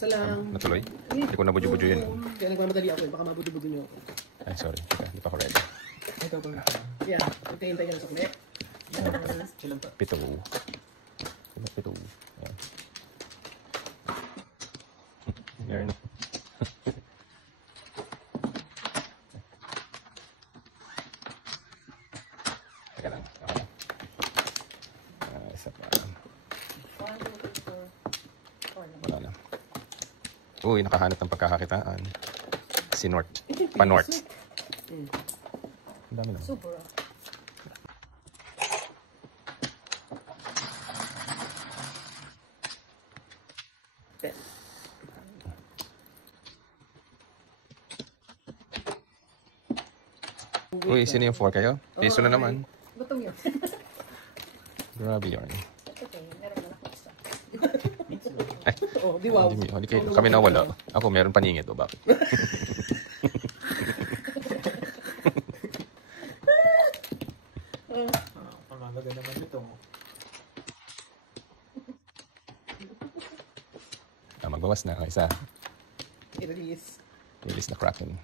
Salang. Natuloy? Hindi ko nabudyo-budyo yun. Kaya nagmamadali ako eh. Baka mabudyo-budyo niyo ako. Ay, sorry. Hindi pa ko ready. Ito pa. Yan. Hintay-hintay ka na sa kulit. Pito. Pito. Yan. Yan. Teka lang. Okay. Isa pa. Wala na. Uy, nakahanap ng pagkakakitaan. Si North. Pa-North. Ang dami lang. Super. Uy, sino yung 4 kayo? Piso na naman. Butong yun. Grabe yarn. Okay, meron na ako isa. Oh, di wow. Hindi kayo, kami nawala. Ako meron paningit o bakit? Pangalaga naman ito. Magbawas na. Isa. I-release. Release na Kraken.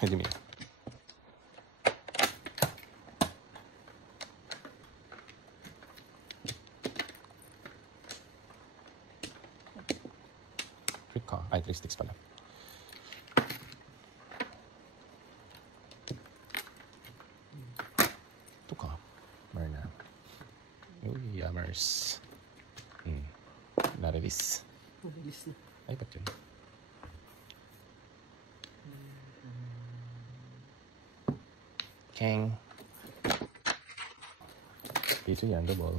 Hindi mo. Ay, 3 sticks pala. Ito ka. Marna. Uy, yammers. Na-release. Release na. Ay, ba't yun? King. Piso yan, double.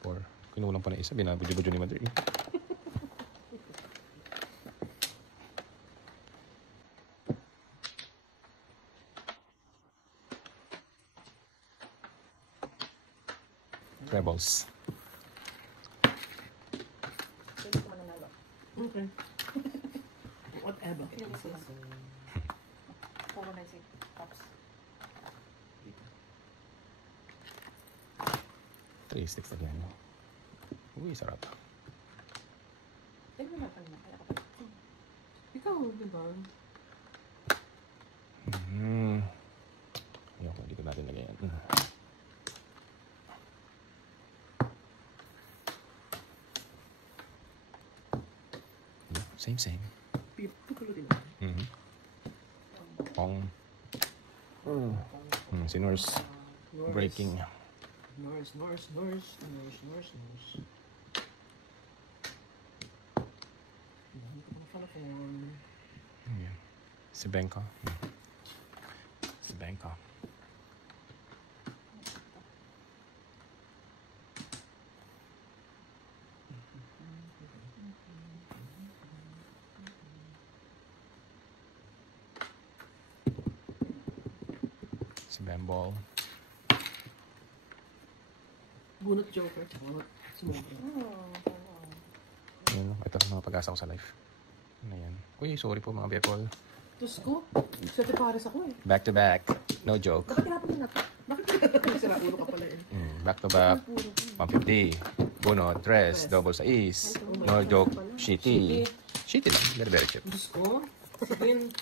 Four. Kinulang pa na isa, binabudyo-budyo ni Mother. Rebels. Okay. Whatever. Puro na si Pops. 3 sticks again. Uy, sarap. Tignan mo na kanina. Ikaw, di ba? Ayoko, hindi ko natin lagayan. Same. Pupulutin mo. Pong. Si Norse. Breaking. Norse. Dami ko pang falafon. Si Benko. Si Bembol. Bunot Joker. Sumobra. Ito mga pag-asa ko sa life. Ano yan? Uy, sorry po mga Bekol. Diyos ko. Siyete pares ako eh. Back to back. No joke. Bakit tinapon mo na ito? Bakit sira ulo ka pala eh? Back to back. 150. Bunot. Tres. Double sa is. No joke. Shitty. Shitty lang. Very, very cheap. Diyos ko. Sabihin.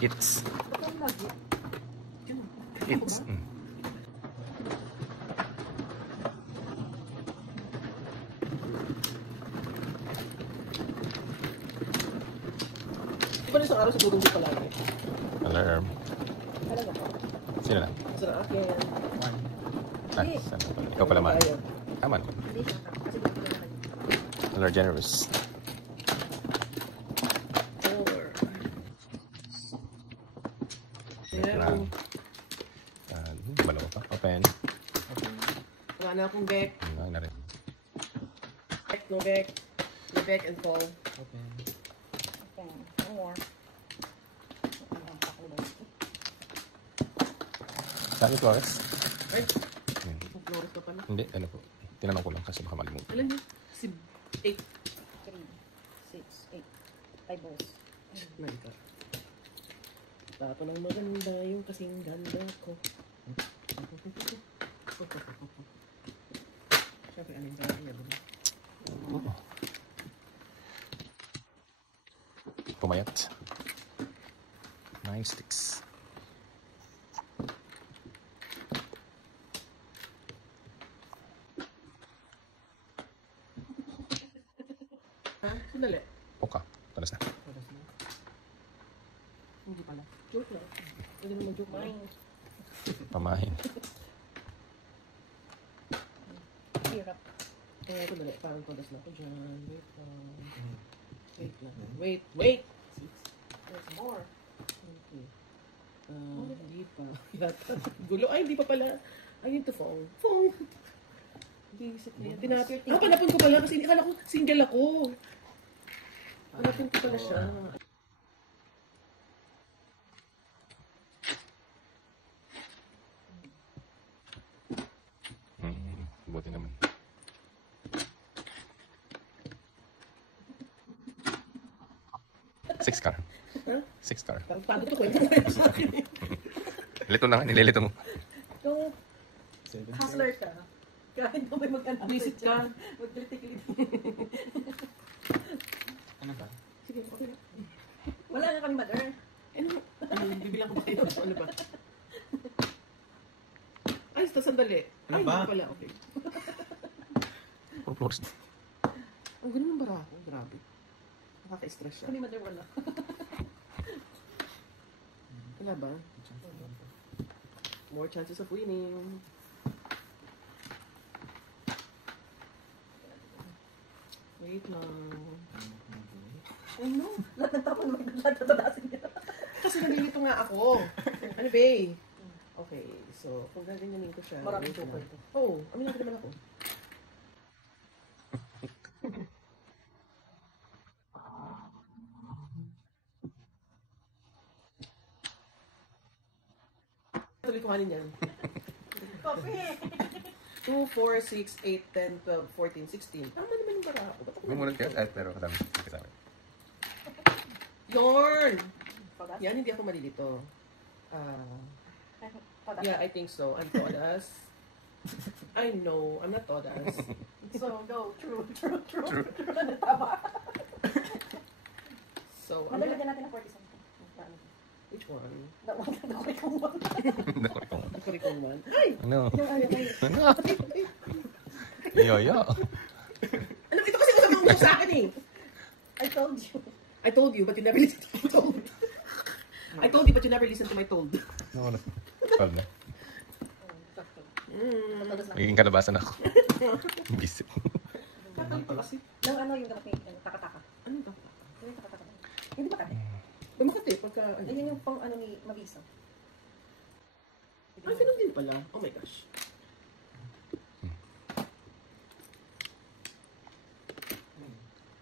It's. Di ba na isang araw sa dugong di palagi? Alarm. Sino na? Sa akin. Ay, saan ka pala? Ikaw pala man. Tama naman. Alert generous. Zero. Balaw pa. Open. Wala na akong Beck. Ay, na rin. Beck, no Beck. No Beck and fall. Open. Okay. One more. Ang pakulo. Saan yung Flores? Ay, Hmm. ang Flores pa pala. Hindi, ano po. Tinanong ko lang kasi baka malimutan. Alam niyo, si 8. 3, 6, 8. 5 balls. Nalika. Tato ng maganda yung kasing ganda ko. Siyempre, anong ganda niya ba? Pumayat. 9 sticks. Ha? Sandali. Okay. Talas na. Tadas na. Hindi pala. Joke lang. Hindi naman joke lang. Mine. Pamahin. Hirap. Kaya sandali. Parang tadas na ako dyan. Wait lang. Wait lang. Wait! Wait! There's more. Okay. Hindi pa. Yata. Gulo. Ay, hindi pa pala. I need to phone. Phone! Hindi, isip na yan. Tinapit. Ah, panapon ko pala kasi akala ko single ako. Panapon ko pala siya. Buti naman. Six car. Huh? 6 car. Parang paano ito kwento mo sa akin eh. Lito na nga, nililito mo. Kung 7. hustler ka, kahit mo may mag-ano. Visit ka. Mag-critically. Ano ba? Sige, okay na. Wala nga kami mother. Ano, bibilang ko ba kayo? Ano ba? Ay, sandali. Ano Ay, ba? hindi pala. Okay. Puro Flores. Ang ganun ng barako. Grabe. Nakaka-stress siya. Kami mother wala. Wala ba? More chances of winning. Wait lang. Ay no. Lahat ng tapon naman lahat tatadasin niya. Kasi nalilito nga ako. Ano ba eh? Okay, so kung gaganyanin ko siya. Maraming wait lang. joker ito. Oo, amin naman ako. Tuloy kuhanin yan. Coffee! 2, 4, 6, 8, 10, 12, 14, 16. Tama naman yung barako. Ba't ako May munod kayo? Pero kadami. Kasama. Yarn! Todas? Yan, hindi ako malilito. Todas. Yeah, I think so. I'm Todas. I know. I'm not Todas. So, go. True. Ano tama? So, I'm Madagdagan not... natin ng 40 something. Which one? Nakuha ko mo. Naku, ikaw. The curriculum one. Ay! Ano? Yung ano kayo. Ano? Yoyo. Ano, ito kasi usap mo sa akin eh. I told you. I told you, but you never listened to my told. I told you, but you never listened to my told. Ano? Pal na. Sakto. Mm. Magiging kalabasan ako. Bisip. Ito kasi. Nang ano yung dapat may taka-taka. Ano ito? Yung taka-taka. Hindi ba kami? Bumakit eh, pagka... Ano? Ayun yung pang ano ni Mabisa. Ah, ganun din pala. Oh my gosh.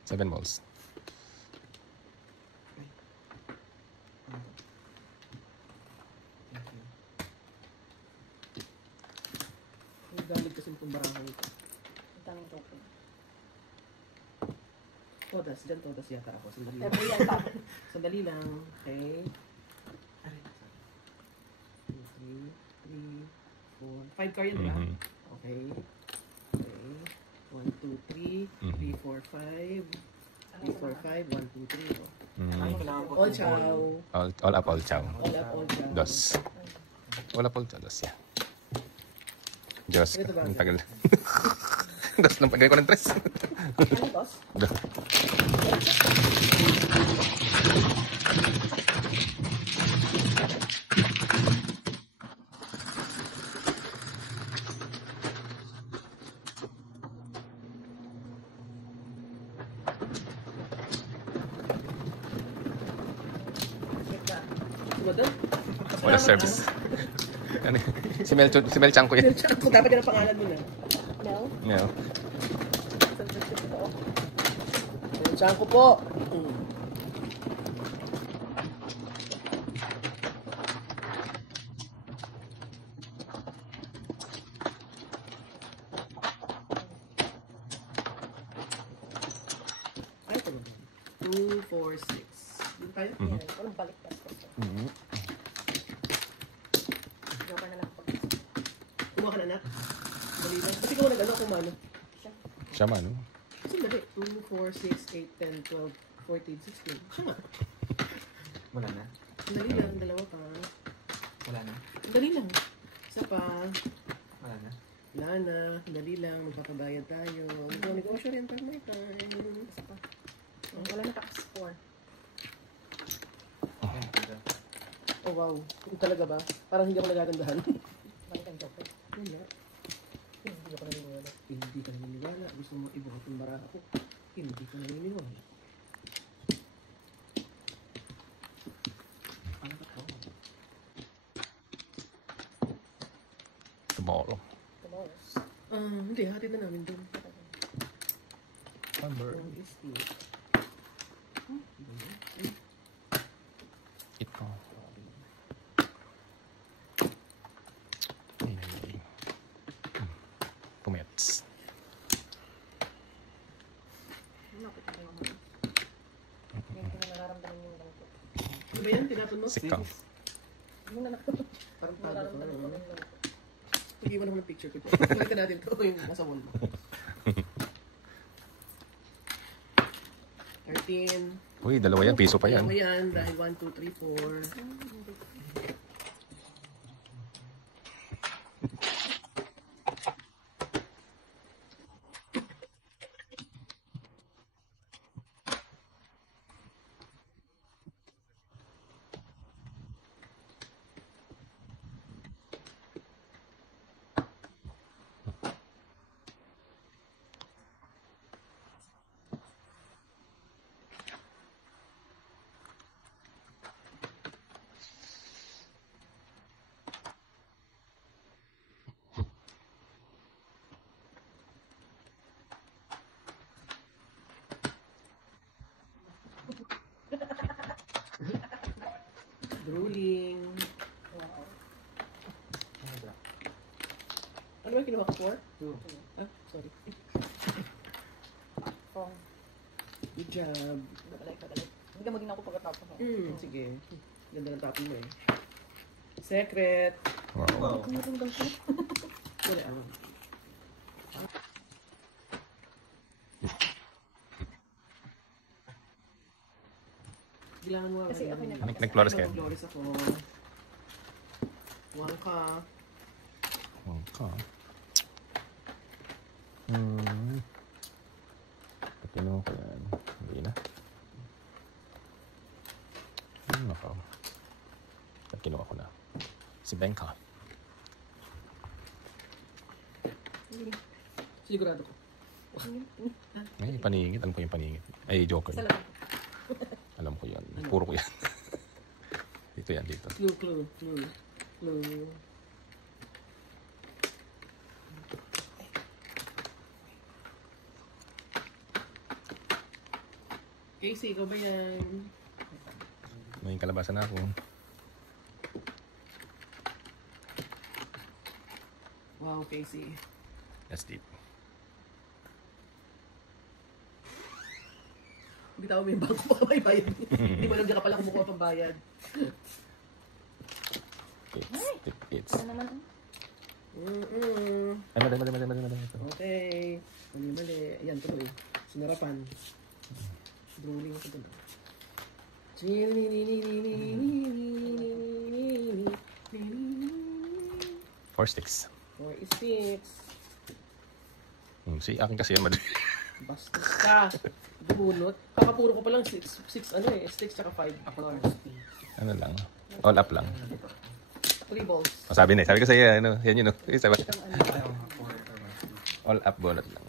Seven balls. Ang galig kasi itong barangay ito. Ang daming token. Todas, dyan Todas yata ako. Sandali lang. Every yan pa. Sandali lang. Okay. Aray, 2, 3, 4, 5 car yun ba? Mhm. Okay. Okay. 1, 2, 3, 3, 4, 5. 3, 4, 5, 1, 2, 3. All chow. All up, all chow. All up, all chow. Dos. All up, all chow. Dos, yeah. Diyos, Ito ba? ang tagal. Dos lang, pagay ko ng tres. Ano tos? Madam? Wala service. Ano, si Mel Chang ko yan. Kung dapat yan ang pangalan mo na. Mel? No. Saan ko po? Ay, ito ba? 2, 4, 6. Doon tayo? Yan. Walang balik pa. Joke na lang. Kumuha ka na, anak? Dali lang. Kasi ikaw nag-ano kung mano. Siya man. Kasi dali. 2, 4, 6, 8, 10, 12, 14, 16. Siya nga. Wala na. Dali lang. Dalawa pa. Wala na. Dali lang. Isa pa. Wala na. Wala na. Dali lang. Magpapabayad tayo. Negosyo rin pag may time. Isa pa. Wala na takas 4. Yan, ito. Oh, wow. Yung talaga ba? Parang hindi ako nagagandahan. Balik ang joke. Wala. Hindi ako naniniwala. Hindi ka naniniwala. Gusto mo ibuhat yung baraha ko. Hindi ka naniniwala. Ano ba ito? Tomorrow. Tomorrow. Hindi. Hatid na namin doon. Number. One is it. Ito. Pumets. Nakit ko naman. Hindi ko na nararamdaman yung lang ko. Ano ba yan? Tinapon mo? Sikaw. Yung na Parang tago ko. nararamdaman ko lang lang ko. Nag-iwan ako ng picture ko. Balik ka natin ito. Yung nasa wall mo. 13. Uy, dalawa yan. Piso pa yan. Dalawa yan. Dahil 1, 2, 3, 4. Drooling. Wow. Ano ba yung kinuha ko for? Ah, sorry. Kung Good job. babalik. Hindi ka maging ako pagkatapos. Sige. Ganda ng tapon mo eh. Secret. Wow. Kumaramdam ko. Wala. Kailangan mo. Kasi ako yung Nag-Flores kayo? Nag-Flores ako. Wangka. Okay. Patino ko yan. Hindi na. Nakaw. At kinuha ko na. Si Benka. Sigurado ko. Ay, paningit. Alam ko yung paningit. Ay, joker. Salamat. Alam ko yan. Puro ko yan. Dito yan, dito. Clue. Casey, ikaw ba yan? May kalabasan na ako. Wow, Casey. That's deep. Hindi tao may bangko baka may bayad. Hindi mo alam dyan ka pala kumukuha pang bayad. It's. Ano naman? Ay, mali. Okay. Mali. Ayan, tuloy. Sinarapan. Drooling ako doon. Four sticks. 4 is 6. Si akin kasi yan, madali. Bastos ka. Dumunot. Kakapuro ko pa lang 6 sticks tsaka 5. Ano lang. All up lang. 3 balls. Sabi ko sa iyo, ano, yan yun, no? Isa ba? All up bonus lang.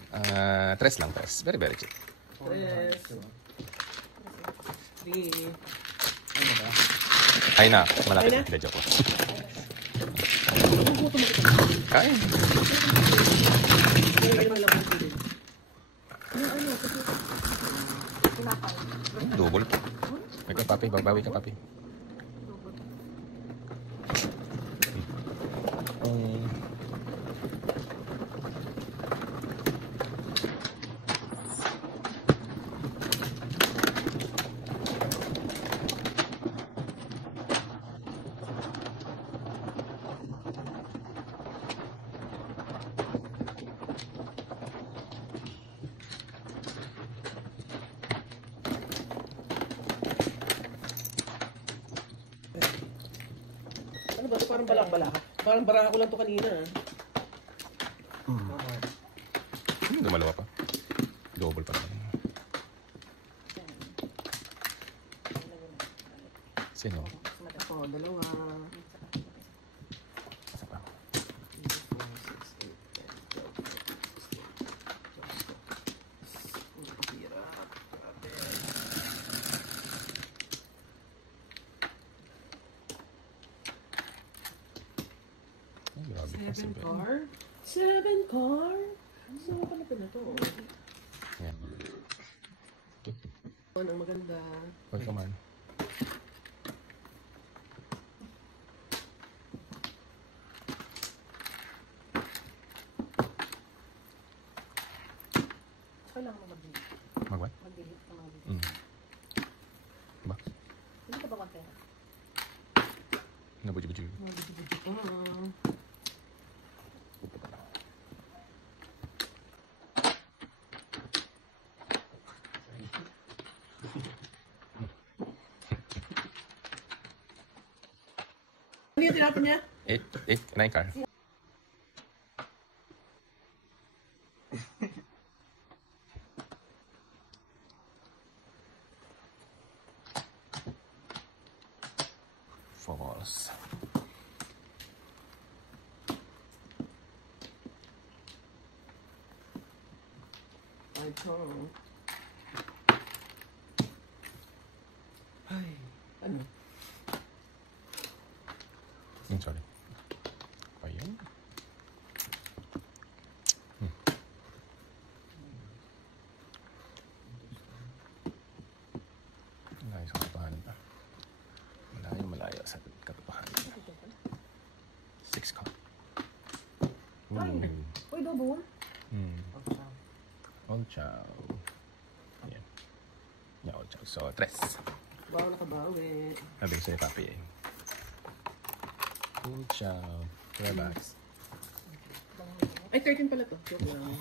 Tres lang, tres. Very, very cheap. 3. 3. Ay na, malapit Ay na? na. Hindi, joke. mo tumakit. Kain. Kaya lang lang po din. Ano? Pinapal. Double pa. May ka, papi. Bagbawi ka, papi. Ano ba ito? Parang balak-balak. Parang baraka ko lang to kanina. Dumalawa pa. Double pa naman. Sino? Ako, dalawa. Isa pa. Ay, grabe pa. Seven car? Seven car? Saan pa na ito? Yan. Ano ang maganda? Huwag ka man. Kailangan mo mag-delete. Mag-what? Mag-delete ka mga video. Mm. Ba? Hindi ka ba mag-pera? Nabuji-buji. Ano yung tinapon niya? 9 car. False. Ito. Ay, ano? Sorry. Ayan. Malayo sa katotohanan pa. Malayo sa katotohanan. 6 ka. Uy, double. All chow. Ayan. Yeah, all chow. So, 3. Bawa nakabawi. Sabi ko sa'yo, papi eh. All chow. Relax. Ay, 13 pala to. Joke lang.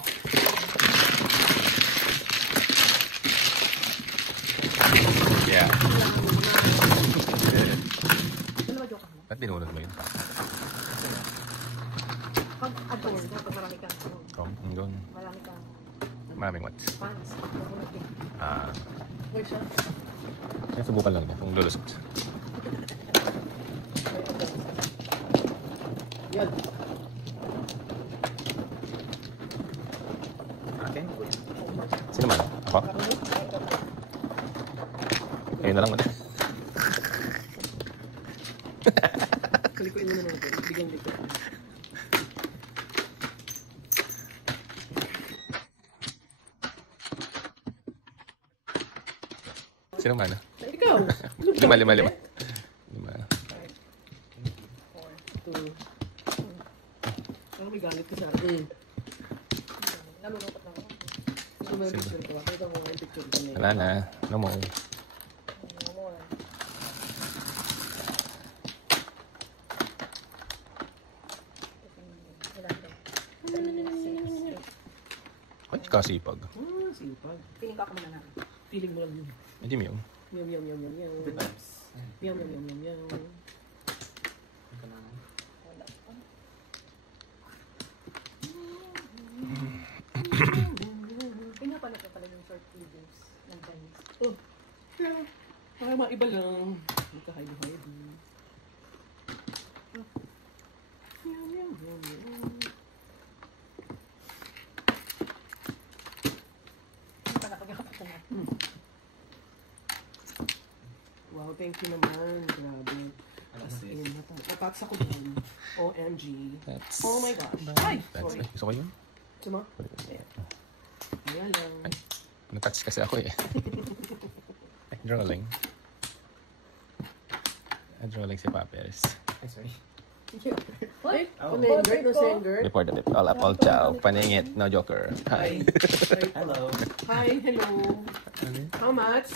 Yeah. Dalawa joke ako. Ba't binunod mo yun? Pag advance na, pag marami kang Doon. marami kang Maraming what? fans. Double din. Uy, siya. Kaya subukan lang niya kung lulusot. Yan. Okay. Sino man? Ako? Ayun na lang man. Kalikuin mo na natin. Bigyan dito. Sino man? Ikaw! 5. 5. 5. 2. May galit ka sa akin. Nalulungkot na ako. Gusto mo yung picture ko? Pakita mo yung picture ko niya. Wala na. No more. Ay, kasipag. Sipag. Feeling ko ako muna na. Feeling mo lang yun. Medyo mo yun. Yum, yum, yum, yum, yum. Good vibes. Yum, yum, yum, yum, yum. Ito na. Tingnan pala ko pala yung short videos ng Chinese. Oh. Yeah. Para maiba lang. Magka-hide-hide. Yum, yum, yum, yum. Hindi pa napag-akapat na. Wow, thank you naman. Grabe. Alam As mo, in, at nakakats ako dun. OMG. That's... Oh my gosh. Ay! That's... Sorry. Gusto ko yun? Gusto mo? Ayan. Ayan lang. Ay, natouch kasi ako eh. Ay, drawing. Drawing si Papers. Ay, sorry. Ay, Oh. Sengert, no Sengert. Before the dip. All up, all chow. Paningit, no joker. Hi. Hello. Hi, hello. How much?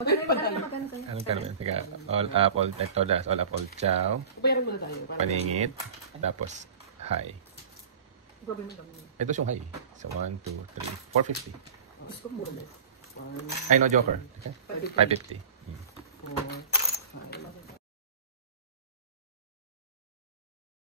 Magkano pa tayo? Anong karoon? Teka, all up, all todas. All up, all chow. Bayaran muna tayo. para- Paningit. Tapos, hi. Grabe mo lang. Ito yung hi. So, 1, 2, 3, 450. Gusto mo ulit. One, Ay, no joker. Okay? 550. four,